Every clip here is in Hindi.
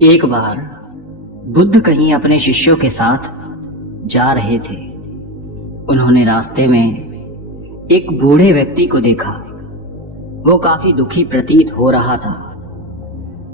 एक बार बुद्ध कहीं अपने शिष्यों के साथ जा रहे थे। उन्होंने रास्ते में एक बूढ़े व्यक्ति को देखा। वो काफी दुखी प्रतीत हो रहा था।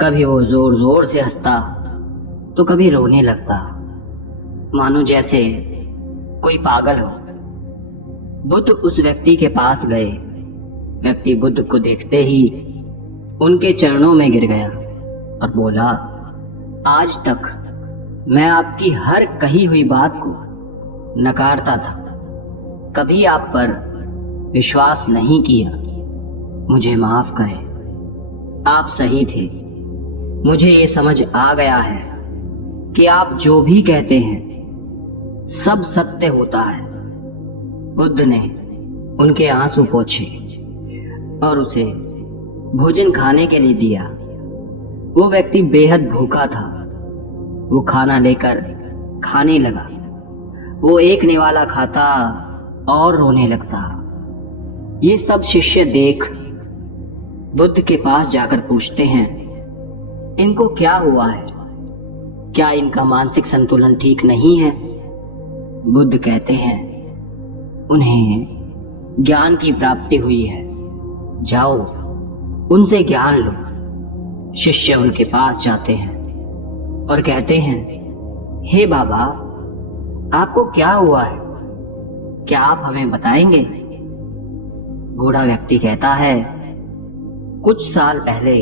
कभी वो जोर जोर से हंसता तो कभी रोने लगता, मानो जैसे कोई पागल हो। बुद्ध उस व्यक्ति के पास गए। व्यक्ति बुद्ध को देखते ही उनके चरणों में गिर गया और बोला, आज तक मैं आपकी हर कही हुई बात को नकारता था, कभी आप पर विश्वास नहीं किया। मुझे माफ करें, आप सही थे। मुझे ये समझ आ गया है कि आप जो भी कहते हैं सब सत्य होता है। बुद्ध ने उनके आंसू पोंछे और उसे भोजन खाने के लिए दिया। वो व्यक्ति बेहद भूखा था। वो खाना लेकर खाने लगा। वो एक निवाला खाता और रोने लगता। ये सब शिष्य देख बुद्ध के पास जाकर पूछते हैं, इनको क्या हुआ है? क्या इनका मानसिक संतुलन ठीक नहीं है? बुद्ध कहते हैं, उन्हें ज्ञान की प्राप्ति हुई है, जाओ उनसे ज्ञान लो। शिष्य उनके पास जाते हैं और कहते हैं, हे बाबा, आपको क्या हुआ है? क्या आप हमें बताएंगे? बूढ़ा व्यक्ति कहता है, कुछ साल पहले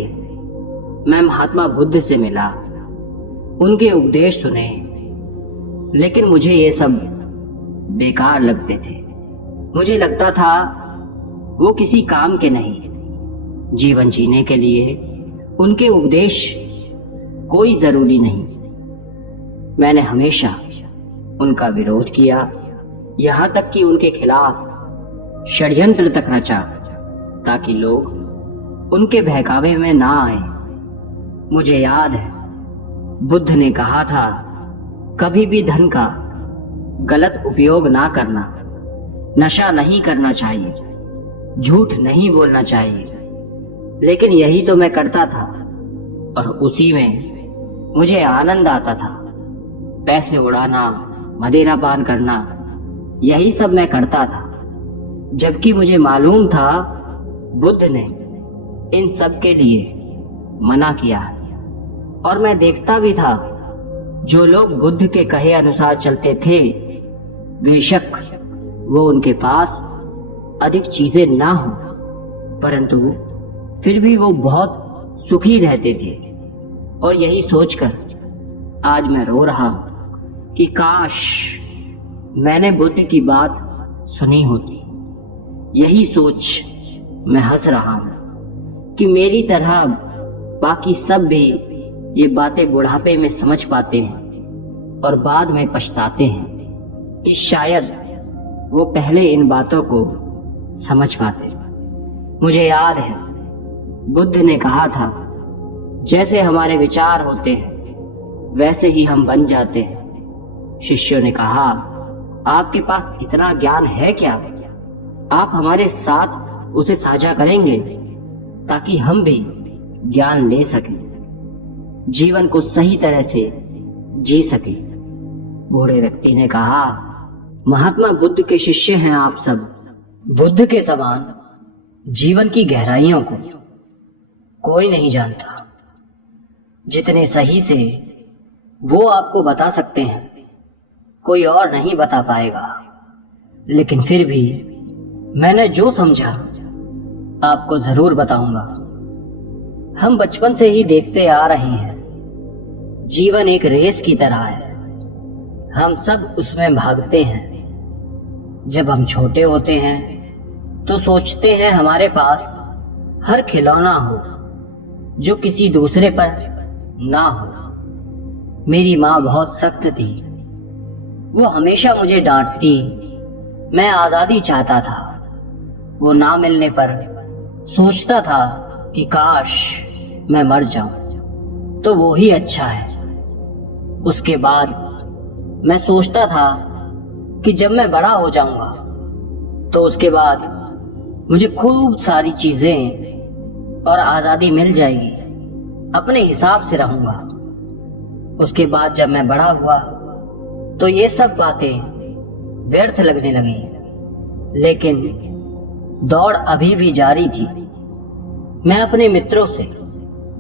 मैं महात्मा बुद्ध से मिला, उनके उपदेश सुने, लेकिन मुझे ये सब बेकार लगते थे। मुझे लगता था वो किसी काम के नहीं। जीवन जीने के लिए उनके उपदेश कोई जरूरी नहीं। मैंने हमेशा उनका विरोध किया, यहां तक कि उनके खिलाफ षड्यंत्र तक रचा ताकि लोग उनके बहकावे में ना आए। मुझे याद है बुद्ध ने कहा था, कभी भी धन का गलत उपयोग ना करना, नशा नहीं करना चाहिए, झूठ नहीं बोलना चाहिए। लेकिन यही तो मैं करता था और उसी में मुझे आनंद आता था। पैसे उड़ाना, मदिरा पान करना, यही सब मैं करता था, जबकि मुझे मालूम था बुद्ध ने इन सब के लिए मना किया। और मैं देखता भी था जो लोग बुद्ध के कहे अनुसार चलते थे, बेशक वो उनके पास अधिक चीजें ना हो, परंतु फिर भी वो बहुत सुखी रहते थे। और यही सोचकर आज मैं रो रहा हूं कि काश मैंने बुद्ध की बात सुनी होती। यही सोच मैं हंस रहा हूं कि मेरी तरह बाकी सब भी ये बातें बुढ़ापे में समझ पाते हैं और बाद में पछताते हैं कि शायद वो पहले इन बातों को समझ पाते। मुझे याद है बुद्ध ने कहा था, जैसे हमारे विचार होते हैं वैसे ही हम बन जाते हैं। शिष्यों ने कहा, आपके पास इतना ज्ञान है क्या? आप हमारे साथ उसे साझा करेंगे ताकि हम भी ज्ञान ले सकें, जीवन को सही तरह से जी सकें। बूढ़े व्यक्ति ने कहा, महात्मा बुद्ध के शिष्य हैं आप सब। बुद्ध के समान जीवन की गहराइयों को कोई नहीं जानता। जितने सही से वो आपको बता सकते हैं, कोई और नहीं बता पाएगा। लेकिन फिर भी मैंने जो समझा आपको जरूर बताऊंगा। हम बचपन से ही देखते आ रहे हैं, जीवन एक रेस की तरह है। हम सब उसमें भागते हैं। जब हम छोटे होते हैं तो सोचते हैं हमारे पास हर खिलौना हो जो किसी दूसरे पर ना हो। मेरी माँ बहुत सख्त थी। वो हमेशा मुझे डांटती। मैं आजादी चाहता था। वो ना मिलने पर सोचता था कि काश मैं मर जाऊं तो वो ही अच्छा है। उसके बाद मैं सोचता था कि जब मैं बड़ा हो जाऊंगा तो उसके बाद मुझे खूब सारी चीजें और आजादी मिल जाएगी, अपने हिसाब से रहूंगा। उसके बाद जब मैं बड़ा हुआ तो ये सब बातें व्यर्थ लगने लगी, लेकिन दौड़ अभी भी जारी थी। मैं अपने मित्रों से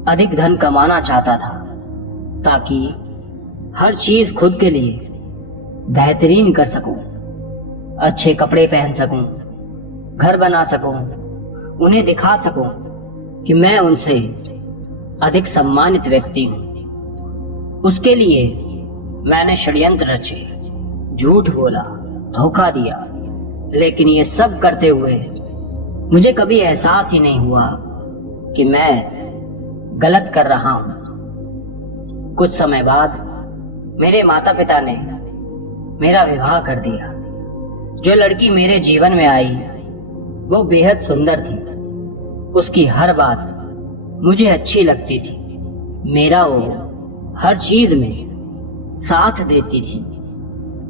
अधिक धन कमाना चाहता था ताकि हर चीज खुद के लिए बेहतरीन कर सकूं, अच्छे कपड़े पहन सकूं, घर बना सकूं, उन्हें दिखा सकूं कि मैं उनसे अधिक सम्मानित व्यक्ति हूं। उसके लिए मैंने षड्यंत्र रचे, झूठ बोला, धोखा दिया, लेकिन ये सब करते हुए मुझे कभी एहसास ही नहीं हुआ कि मैं गलत कर रहा हूं। कुछ समय बाद मेरे माता पिता ने मेरा विवाह कर दिया। जो लड़की मेरे जीवन में आई वो बेहद सुंदर थी। उसकी हर बात मुझे अच्छी लगती थी। मेरा वो हर चीज में साथ देती थी।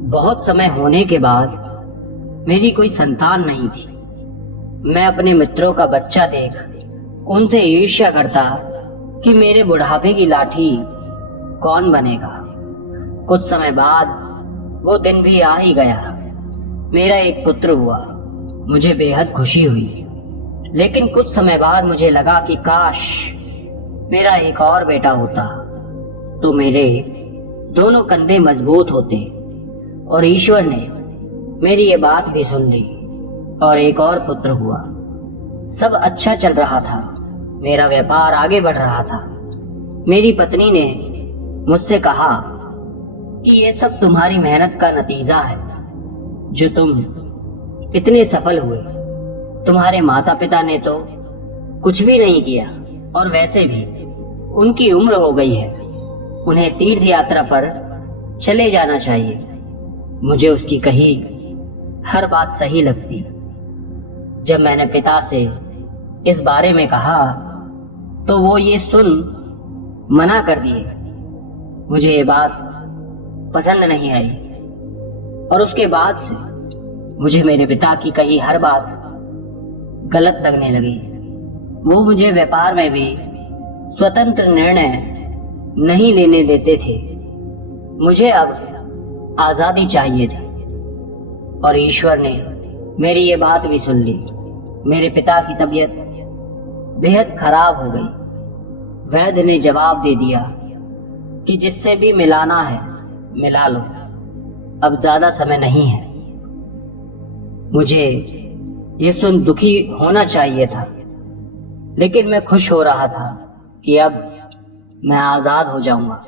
बहुत समय होने के बाद मेरी कोई संतान नहीं थी। मैं अपने मित्रों का बच्चा देख उनसे ईर्ष्या करता कि मेरे बुढ़ापे की लाठी कौन बनेगा। कुछ समय बाद वो दिन भी आ ही गया। मेरा एक पुत्र हुआ। मुझे बेहद खुशी हुई, लेकिन कुछ समय बाद मुझे लगा कि काश मेरा एक और बेटा होता तो मेरे दोनों कंधे मजबूत होते। और ईश्वर ने मेरी ये बात भी सुन ली और एक और पुत्र हुआ। सब अच्छा चल रहा था। मेरा व्यापार आगे बढ़ रहा था। मेरी पत्नी ने मुझसे कहा कि ये सब तुम्हारी मेहनत का नतीजा है जो तुम इतने सफल हुए। तुम्हारे माता पिता ने तो कुछ भी नहीं किया और वैसे भी उनकी उम्र हो गई है। उन्हें तीर्थ यात्रा पर चले जाना चाहिए। मुझे उसकी कही हर बात सही लगती। जब मैंने पिता से इस बारे में कहा तो वो ये सुन मना कर दिए। मुझे ये बात पसंद नहीं आई और उसके बाद से मुझे मेरे पिता की कही हर बात गलत लगने लगी। वो मुझे व्यापार में भी स्वतंत्र निर्णय नहीं लेने देते थे। मुझे अब आजादी चाहिए थी और ईश्वर ने मेरी ये बात भी सुन ली। मेरे पिता की तबीयत बेहद खराब हो गई। वैद्य ने जवाब दे दिया कि जिससे भी मिलाना है मिला लो, अब ज्यादा समय नहीं है। मुझे ये सुन दुखी होना चाहिए था, लेकिन मैं खुश हो रहा था कि अब मैं आजाद हो जाऊंगा।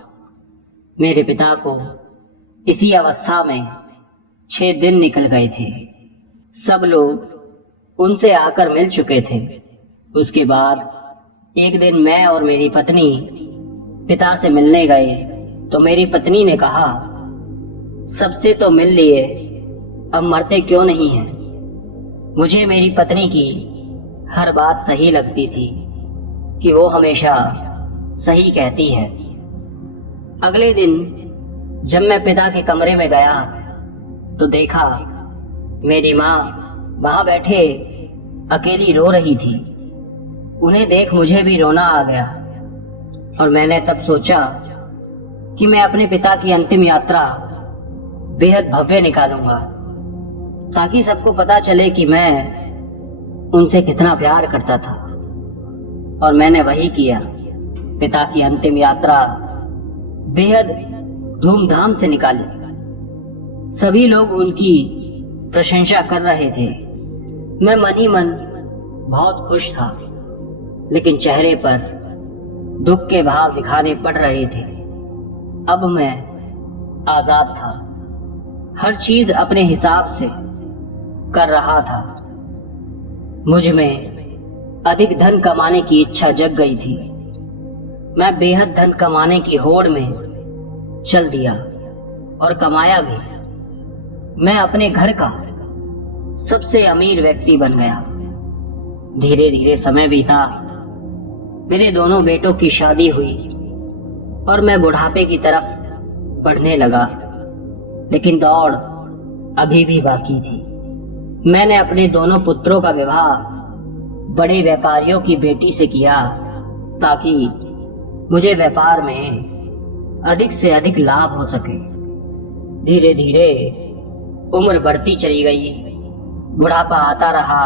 मेरे पिता को इसी अवस्था में 6 दिन निकल गए थे। सब लोग उनसे आकर मिल चुके थे। उसके बाद एक दिन मैं और मेरी पत्नी पिता से मिलने गए तो मेरी पत्नी ने कहा, सबसे तो मिल लिए, अब मरते क्यों नहीं हैं। मुझे मेरी पत्नी की हर बात सही लगती थी कि वो हमेशा सही कहती है। अगले दिन जब मैं पिता के कमरे में गया तो देखा मेरी माँ वहां बैठे अकेली रो रही थी। उन्हें देख मुझे भी रोना आ गया और मैंने तब सोचा कि मैं अपने पिता की अंतिम यात्रा बेहद भव्य निकालूंगा ताकि सबको पता चले कि मैं उनसे कितना प्यार करता था। और मैंने वही किया। पिता की अंतिम यात्रा बेहद धूमधाम से निकाली। सभी लोग उनकी प्रशंसा कर रहे थे। मैं मन ही मन बहुत खुश था, लेकिन चेहरे पर दुख के भाव दिखाने पड़ रहे थे। अब मैं आजाद था। हर चीज अपने हिसाब से कर रहा था। मुझ में अधिक धन कमाने की इच्छा जग गई थी। मैं बेहद धन कमाने की होड़ में चल दिया और कमाया भी। मैं अपने घर का सबसे अमीर व्यक्ति बन गया। धीरे धीरे समय बीता। मेरे दोनों बेटों की शादी हुई और मैं बुढ़ापे की तरफ बढ़ने लगा, लेकिन दौड़ अभी भी बाकी थी। मैंने अपने दोनों पुत्रों का विवाह बड़े व्यापारियों की बेटी से किया ताकि मुझे व्यापार में अधिक से अधिक लाभ हो सके। धीरे धीरे उम्र बढ़ती चली गई, बुढ़ापा आता रहा।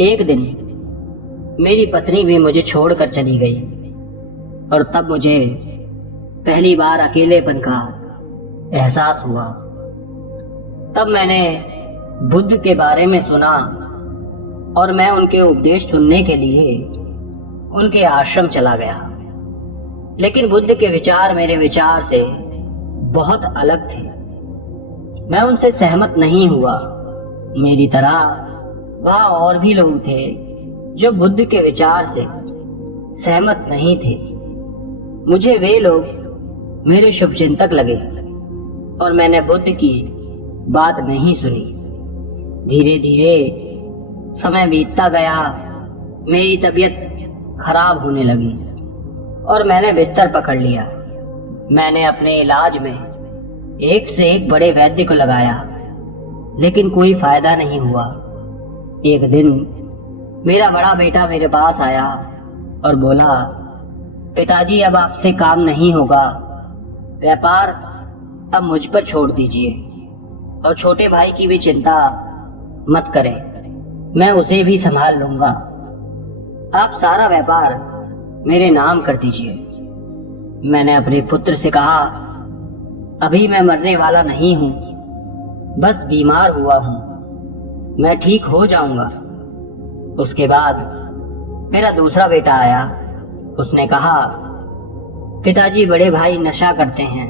एक दिन मेरी पत्नी भी मुझे छोड़कर चली गई और तब मुझे पहली बार अकेलेपन का एहसास हुआ। तब मैंने बुद्ध के बारे में सुना और मैं उनके उपदेश सुनने के लिए उनके आश्रम चला गया। लेकिन बुद्ध के विचार मेरे विचार से बहुत अलग थे। मैं उनसे सहमत नहीं हुआ। मेरी तरह वहाँ और भी लोग थे जो बुद्ध के विचार से सहमत नहीं थे। मुझे वे लोग मेरे शुभचिंतक लगे और मैंने बुद्ध की बात नहीं सुनी। धीरे धीरे समय बीतता गया, मेरी तबीयत खराब होने लगी और मैंने बिस्तर पकड़ लिया। मैंने अपने इलाज में एक से एक बड़े वैद्य को लगाया, लेकिन कोई फायदा नहीं हुआ। एक दिन मेरा बड़ा बेटा मेरे पास आया और बोला, पिताजी अब आपसे काम नहीं होगा, व्यापार अब मुझ पर छोड़ दीजिए और छोटे भाई की भी चिंता मत करें, मैं उसे भी संभाल लूंगा। आप सारा व्यापार मेरे नाम कर दीजिए। मैंने अपने पुत्र से कहा, अभी मैं मरने वाला नहीं हूं, बस बीमार हुआ हूं, मैं ठीक हो जाऊंगा। उसके बाद मेरा दूसरा बेटा आया। उसने कहा, पिताजी बड़े भाई नशा करते हैं,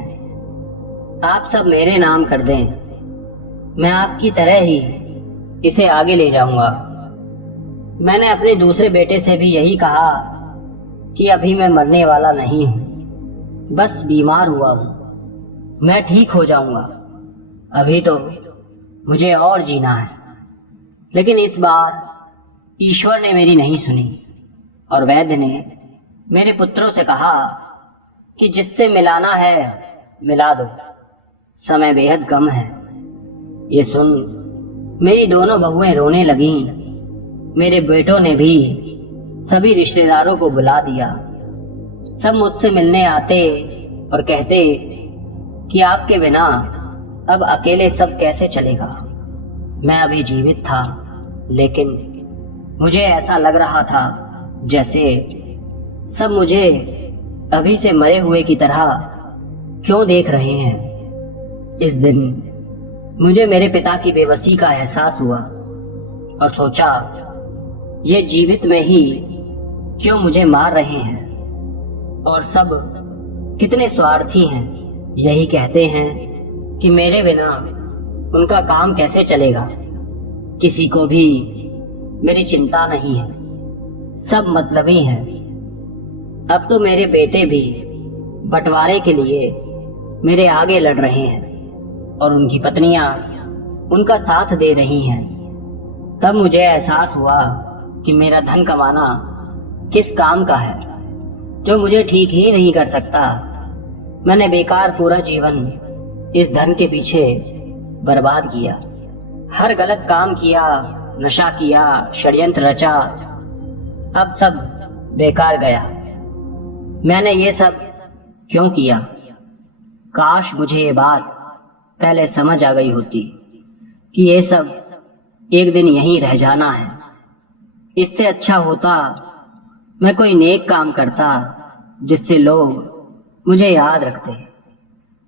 आप सब मेरे नाम कर दें, मैं आपकी तरह ही इसे आगे ले जाऊंगा। मैंने अपने दूसरे बेटे से भी यही कहा कि अभी मैं मरने वाला नहीं हूं, बस बीमार हुआ हूं, मैं ठीक हो जाऊंगा, अभी तो मुझे और जीना है। लेकिन इस बार ईश्वर ने मेरी नहीं सुनी और वैद्य ने मेरे पुत्रों से कहा कि जिससे मिलाना है मिला दो, समय बेहद कम है। ये सुन मेरी दोनों बहुएं रोने लगीं। मेरे बेटों ने भी सभी रिश्तेदारों को बुला दिया। सब मुझसे मिलने आते और कहते कि आपके बिना अब अकेले सब कैसे चलेगा। मैं अभी जीवित था, लेकिन मुझे ऐसा लग रहा था जैसे सब मुझे अभी से मरे हुए की तरह क्यों देख रहे हैं। इस दिन मुझे मेरे पिता की बेबसी का एहसास हुआ और सोचा, ये जीवित में ही क्यों मुझे मार रहे हैं और सब कितने स्वार्थी हैं। यही कहते हैं कि मेरे बिना उनका काम कैसे चलेगा। किसी को भी मेरी चिंता नहीं है, सब मतलबी हैं। अब तो मेरे बेटे भी बंटवारे के लिए मेरे आगे लड़ रहे हैं और उनकी पत्नियां उनका साथ दे रही हैं। तब मुझे एहसास हुआ कि मेरा धन कमाना किस काम का है, जो मुझे ठीक ही नहीं कर सकता। मैंने बेकार पूरा जीवन इस धन के पीछे बर्बाद किया, हर गलत काम किया, नशा किया, षड्यंत्र रचा, अब सब बेकार गया। मैंने ये सब क्यों किया? काश मुझे ये बात पहले समझ आ गई होती कि ये सब एक दिन यहीं रह जाना है। इससे अच्छा होता मैं कोई नेक काम करता जिससे लोग मुझे याद रखते।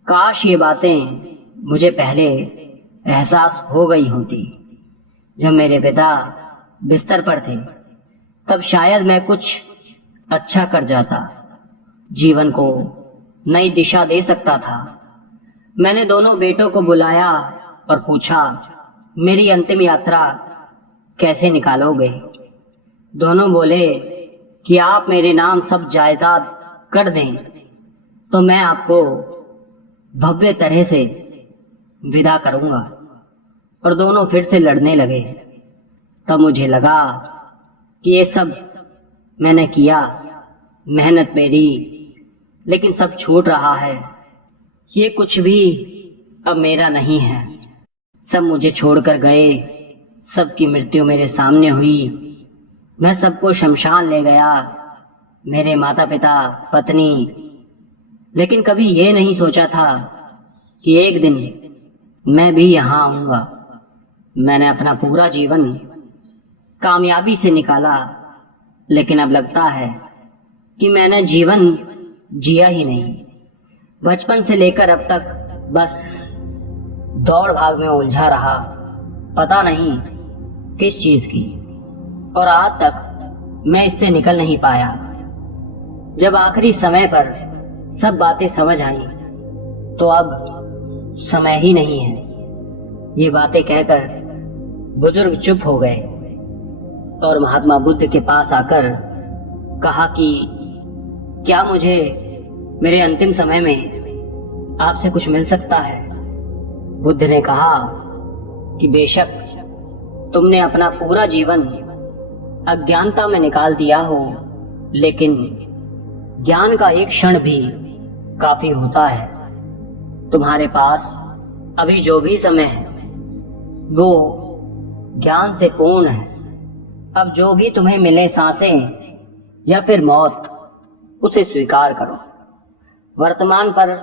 काश ये बातें मुझे पहले एहसास हो गई होती। जब मेरे पिता बिस्तर पर थे तब शायद मैं कुछ अच्छा कर जाता, जीवन को नई दिशा दे सकता था। मैंने दोनों बेटों को बुलाया और पूछा, मेरी अंतिम यात्रा कैसे निकालोगे? दोनों बोले कि आप मेरे नाम सब जायदाद कर दें तो मैं आपको भव्य तरह से विदा करूंगा। और दोनों फिर से लड़ने लगे। तब मुझे लगा कि ये सब मैंने किया, मेहनत मेरी, लेकिन सब छूट रहा है। ये कुछ भी अब मेरा नहीं है। सब मुझे छोड़कर गए, सबकी मृत्यु मेरे सामने हुई। मैं सबको शमशान ले गया। मेरे माता पिता, पत्नी, लेकिन कभी ये नहीं सोचा था कि एक दिन मैं भी यहाँ आऊँगा। मैंने अपना पूरा जीवन कामयाबी से निकाला, लेकिन अब लगता है कि मैंने जीवन जिया ही नहीं। बचपन से लेकर अब तक बस दौड़ भाग में उलझा रहा, पता नहीं किस चीज की, और आज तक मैं इससे निकल नहीं पाया। जब आखिरी समय पर सब बातें समझ आई तो अब समय ही नहीं है। ये बातें कहकर बुजुर्ग चुप हो गए और महात्मा बुद्ध के पास आकर कहा कि क्या मुझे मेरे अंतिम समय में आपसे कुछ मिल सकता है? बुद्ध ने कहा कि बेशक तुमने अपना पूरा जीवन अज्ञानता में निकाल दिया हो, लेकिन ज्ञान का एक क्षण भी काफी होता है। तुम्हारे पास अभी जो भी समय है वो ज्ञान से पूर्ण है। अब जो भी तुम्हें मिले, सांसें या फिर मौत, उसे स्वीकार करो। वर्तमान पर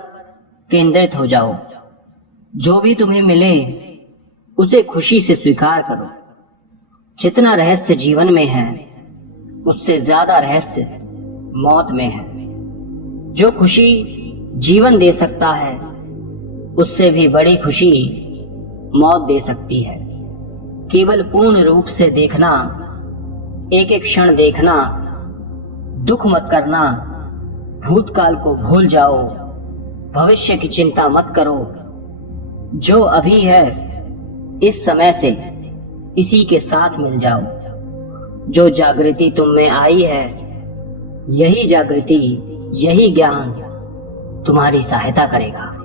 केंद्रित हो जाओ। जो भी तुम्हें मिले उसे खुशी से स्वीकार करो। जितना रहस्य जीवन में है उससे ज्यादा रहस्य मौत में है। जो खुशी जीवन दे सकता है उससे भी बड़ी खुशी मौत दे सकती है। केवल पूर्ण रूप से देखना, एक एक क्षण देखना, दुख मत करना, भूतकाल को भूल जाओ, भविष्य की चिंता मत करो। जो अभी है इस समय से इसी के साथ मिल जाओ। जो जागृति तुम में आई है, यही जागृति, यही ज्ञान तुम्हारी सहायता करेगा।